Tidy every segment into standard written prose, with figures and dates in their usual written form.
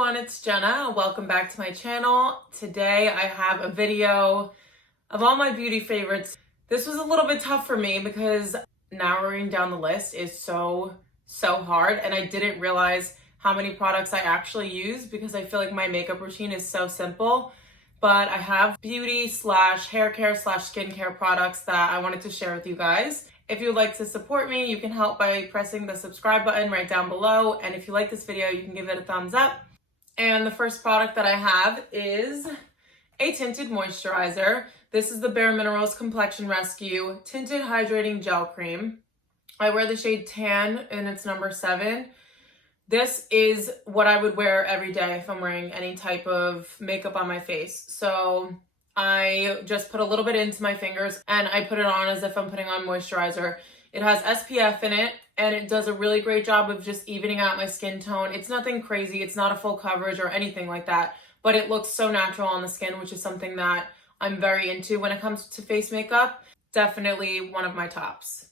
everyone, it's Jenna. Welcome back to my channel. Today I have a video of all my beauty favorites. This was a little bit tough for me because narrowing down the list is so hard, and I didn't realize how many products I actually use because I feel like my makeup routine is so simple. But I have beauty slash hair care slash skincare products that I wanted to share with you guys. If you'd like to support me, you can help by pressing the subscribe button right down below. And if you like this video, you can give it a thumbs up. And the first product that I have is a Tinted Moisturizer. This is the Bare Minerals Complexion Rescue Tinted Hydrating Gel Cream. I wear the shade Tan and it's number 7. This is what I would wear every day if I'm wearing any type of makeup on my face. So I just put a little bit into my fingers and I put it on as if I'm putting on moisturizer. It has SPF in it and it does a really great job of just evening out my skin tone. It's nothing crazy. It's not a full coverage or anything like that, but it looks so natural on the skin, which is something that I'm very into when it comes to face makeup. Definitely one of my tops.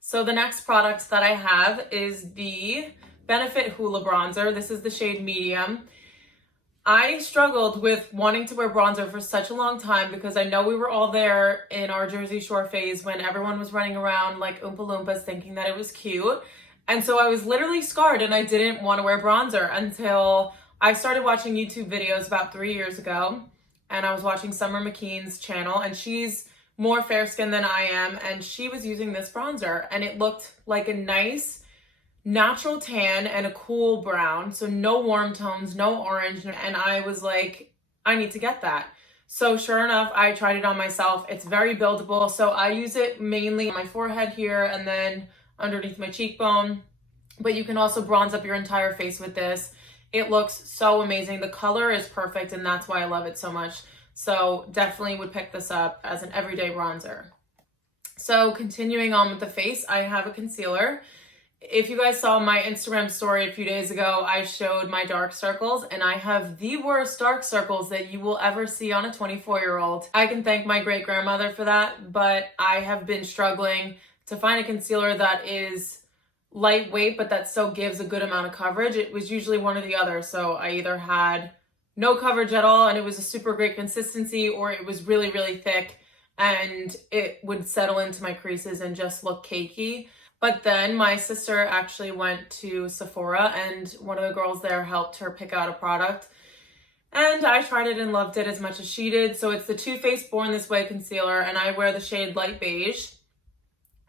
So the next product that I have is the Benefit Hoola Bronzer. This is the shade Medium. I struggled with wanting to wear bronzer for such a long time because I know we were all there in our Jersey Shore phase when everyone was running around like Oompa Loompas thinking that it was cute. And so I was literally scarred and I didn't want to wear bronzer until I started watching YouTube videos about 3 years ago. And I was watching Summer McKean's channel and she's more fair skinned than I am. And she was using this bronzer and it looked like a nice natural tan and a cool brown, so no warm tones, no orange, and I was like, I need to get that. So sure enough, I tried it on myself. It's very buildable, so I use it mainly on my forehead here and then underneath my cheekbone, but you can also bronze up your entire face with this. It looks so amazing. The color is perfect and that's why I love it so much. So definitely would pick this up as an everyday bronzer. So continuing on with the face, I have a concealer. If you guys saw my Instagram story a few days ago, I showed my dark circles and I have the worst dark circles that you will ever see on a 24-year-old. I can thank my great grandmother for that, but I have been struggling to find a concealer that is lightweight, but that still gives a good amount of coverage. It was usually one or the other. So I either had no coverage at all and it was a super great consistency, or it was really thick and it would settle into my creases and just look cakey. But then my sister actually went to Sephora and one of the girls there helped her pick out a product. And I tried it and loved it as much as she did. So it's the Too Faced Born This Way concealer and I wear the shade Light Beige.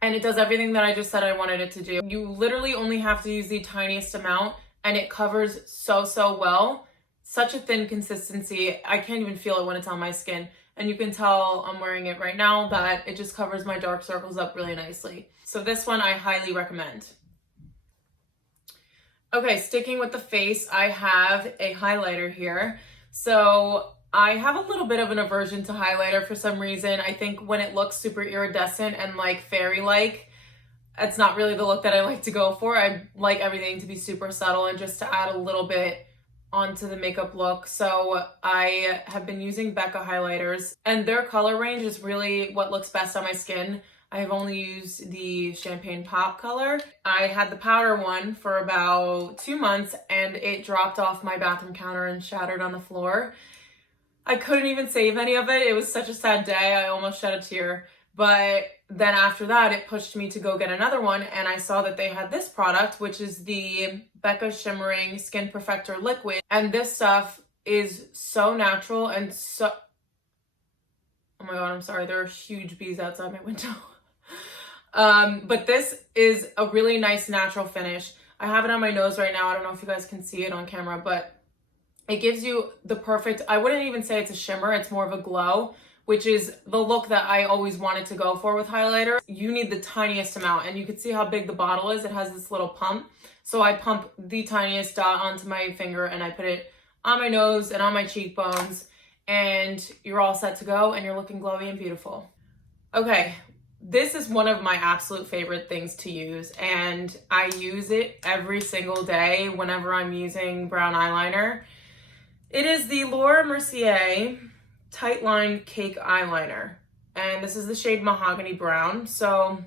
And it does everything that I just said I wanted it to do. You literally only have to use the tiniest amount and it covers so well. Such a thin consistency. I can't even feel it when it's on my skin. And you can tell I'm wearing it right now that it just covers my dark circles up really nicely. So this one I highly recommend. Okay, sticking with the face, I have a highlighter here. So I have a little bit of an aversion to highlighter for some reason. I think when it looks super iridescent and like fairy-like, it's not really the look that I like to go for. I like everything to be super subtle and just to add a little bit onto the makeup look. So I have been using Becca highlighters and their color range is really what looks best on my skin. I have only used the Champagne Pop color. I had the powder one for about 2 months and it dropped off my bathroom counter and shattered on the floor. I couldn't even save any of it. It was such a sad day. I almost shed a tear. But then after that, it pushed me to go get another one and I saw that they had this product, which is the Becca Shimmering Skin Perfector Liquid. And this stuff is so natural and so... Oh my God, I'm sorry. There are huge bees outside my window. But this is a really nice natural finish. I have it on my nose right now. I don't know if you guys can see it on camera, but it gives you the perfect... I wouldn't even say it's a shimmer. It's more of a glow, which is the look that I always wanted to go for with highlighter. You need the tiniest amount and you can see how big the bottle is. It has this little pump. So I pump the tiniest dot onto my finger and I put it on my nose and on my cheekbones and you're all set to go and you're looking glowy and beautiful. Okay, this is one of my absolute favorite things to use and I use it every single day whenever I'm using brown eyeliner. It is the Laura Mercier Tight Line Cake Eyeliner and this is the shade Mahogany Brown. So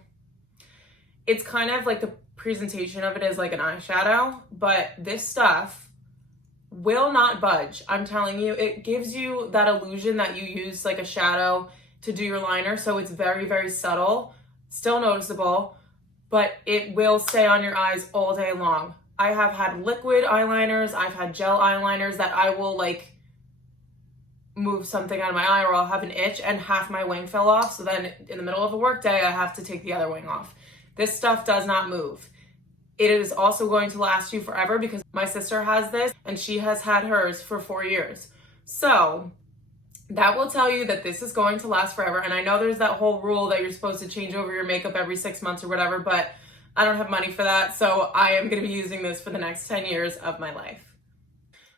it's kind of like the presentation of it is like an eyeshadow, but this stuff will not budge. I'm telling you, it gives you that illusion that you use like a shadow to do your liner. So it's very, very subtle, still noticeable, but it will stay on your eyes all day long. I have had liquid eyeliners, I've had gel eyeliners that I will like move something out of my eye or I'll have an itch and half my wing fell off. So then in the middle of a work day, I have to take the other wing off. This stuff does not move. It is also going to last you forever because my sister has this and she has had hers for 4 years. So that will tell you that this is going to last forever. And I know there's that whole rule that you're supposed to change over your makeup every 6 months or whatever, but I don't have money for that. So I am going to be using this for the next 10 years of my life.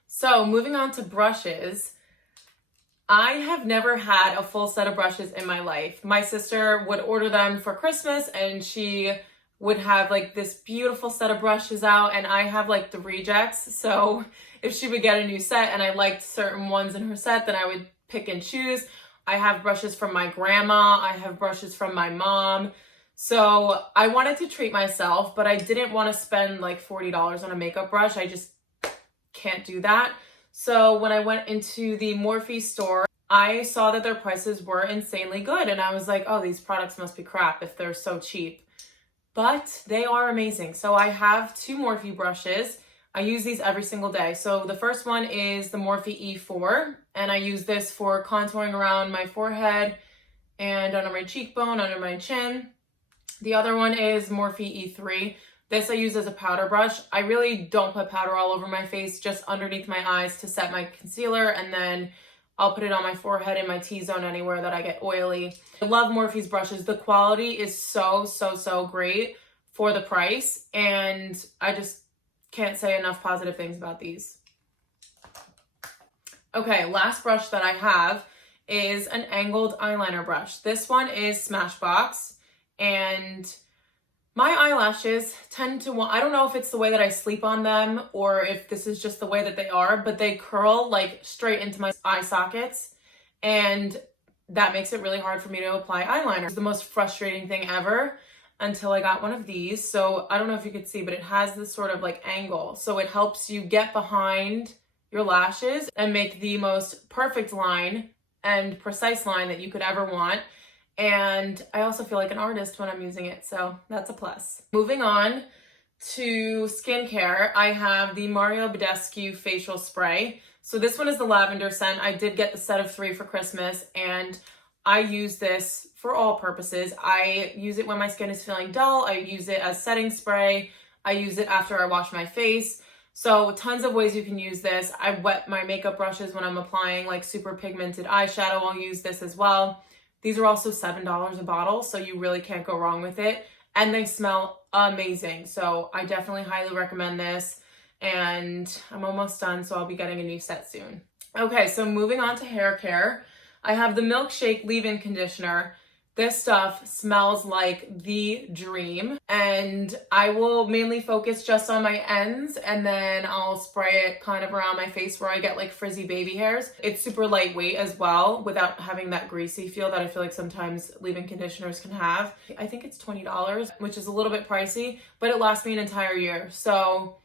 So moving on to brushes, I have never had a full set of brushes in my life. My sister would order them for Christmas and she would have like this beautiful set of brushes out, and I have like the rejects. So if she would get a new set and I liked certain ones in her set, then I would pick and choose. I have brushes from my grandma. I have brushes from my mom. So I wanted to treat myself, but I didn't want to spend like $40 on a makeup brush. I just can't do that. So when I went into the Morphe store, I saw that their prices were insanely good. And I was like, oh, these products must be crap if they're so cheap. But they are amazing. So I have 2 Morphe brushes. I use these every single day. So the first one is the Morphe E4. And I use this for contouring around my forehead and under my cheekbone, under my chin. The other one is Morphe E3. This I use as a powder brush. I really don't put powder all over my face, just underneath my eyes to set my concealer, and then I'll put it on my forehead and my T-zone anywhere that I get oily. I love Morphe's brushes. The quality is so, so, so great for the price, and I just can't say enough positive things about these. Okay, last brush that I have is an angled eyeliner brush. This one is Smashbox, and my eyelashes tend to want, I don't know if it's the way that I sleep on them or if this is just the way that they are, but they curl like straight into my eye sockets, and that makes it really hard for me to apply eyeliner. It's the most frustrating thing ever until I got one of these. So I don't know if you could see, but it has this sort of like angle. So it helps you get behind your lashes and make the most perfect line and precise line that you could ever want. And I also feel like an artist when I'm using it, so that's a plus. Moving on to skincare, I have the Mario Badescu facial spray. So this one is the lavender scent. I did get the set of 3 for Christmas, and I use this for all purposes. I use it when my skin is feeling dull. I use it as setting spray. I use it after I wash my face. So tons of ways you can use this. I wet my makeup brushes when I'm applying like super pigmented eyeshadow. I'll use this as well. These are also $7 a bottle, so you really can't go wrong with it. And they smell amazing. So I definitely highly recommend this. And I'm almost done, so I'll be getting a new set soon. Okay, so moving on to hair care. I have the Milkshake Leavein Conditioner. This stuff smells like the dream, and I will mainly focus just on my ends, and then I'll spray it kind of around my face where I get like frizzy baby hairs. It's super lightweight as well without having that greasy feel that I feel like sometimes leave-in conditioners can have. I think it's $20, which is a little bit pricey, but it lasts me an entire year. So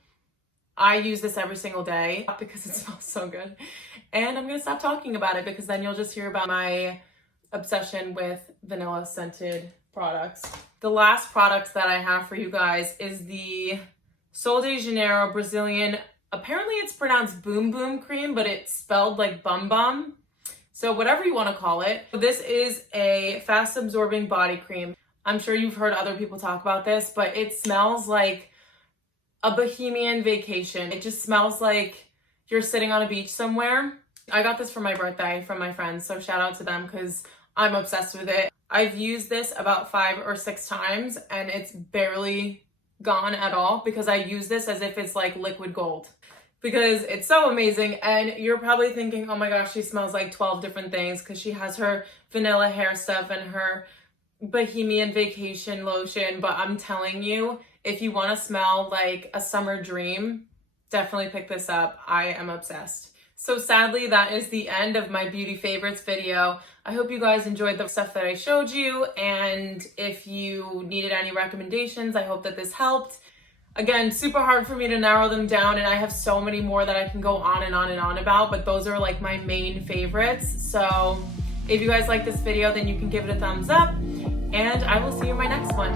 I use this every single day because it smells so good. And I'm gonna stop talking about it because then you'll just hear about my obsession with vanilla scented products. The last product that I have for you guys is the Sol de Janeiro Brazilian, apparently it's pronounced Boom Boom Cream, but it's spelled like Bum Bum. So whatever you want to call it. This is a fast absorbing body cream. I'm sure you've heard other people talk about this, but it smells like a bohemian vacation. It just smells like you're sitting on a beach somewhere. I got this for my birthday from my friends, so shout out to them because I'm obsessed with it. I've used this about 5 or 6 times and it's barely gone at all because I use this as if it's like liquid gold because it's so amazing. And you're probably thinking, oh my gosh, she smells like 12 different things because she has her vanilla hair stuff and her bohemian vacation lotion. But I'm telling you, if you want to smell like a summer dream, definitely pick this up. I am obsessed. So sadly, that is the end of my beauty favorites video. I hope you guys enjoyed the stuff that I showed you, and if you needed any recommendations, I hope that this helped. Again, super hard for me to narrow them down, and I have so many more that I can go on and on and on about, but those are like my main favorites. So if you guys like this video, then you can give it a thumbs up, and I will see you in my next one.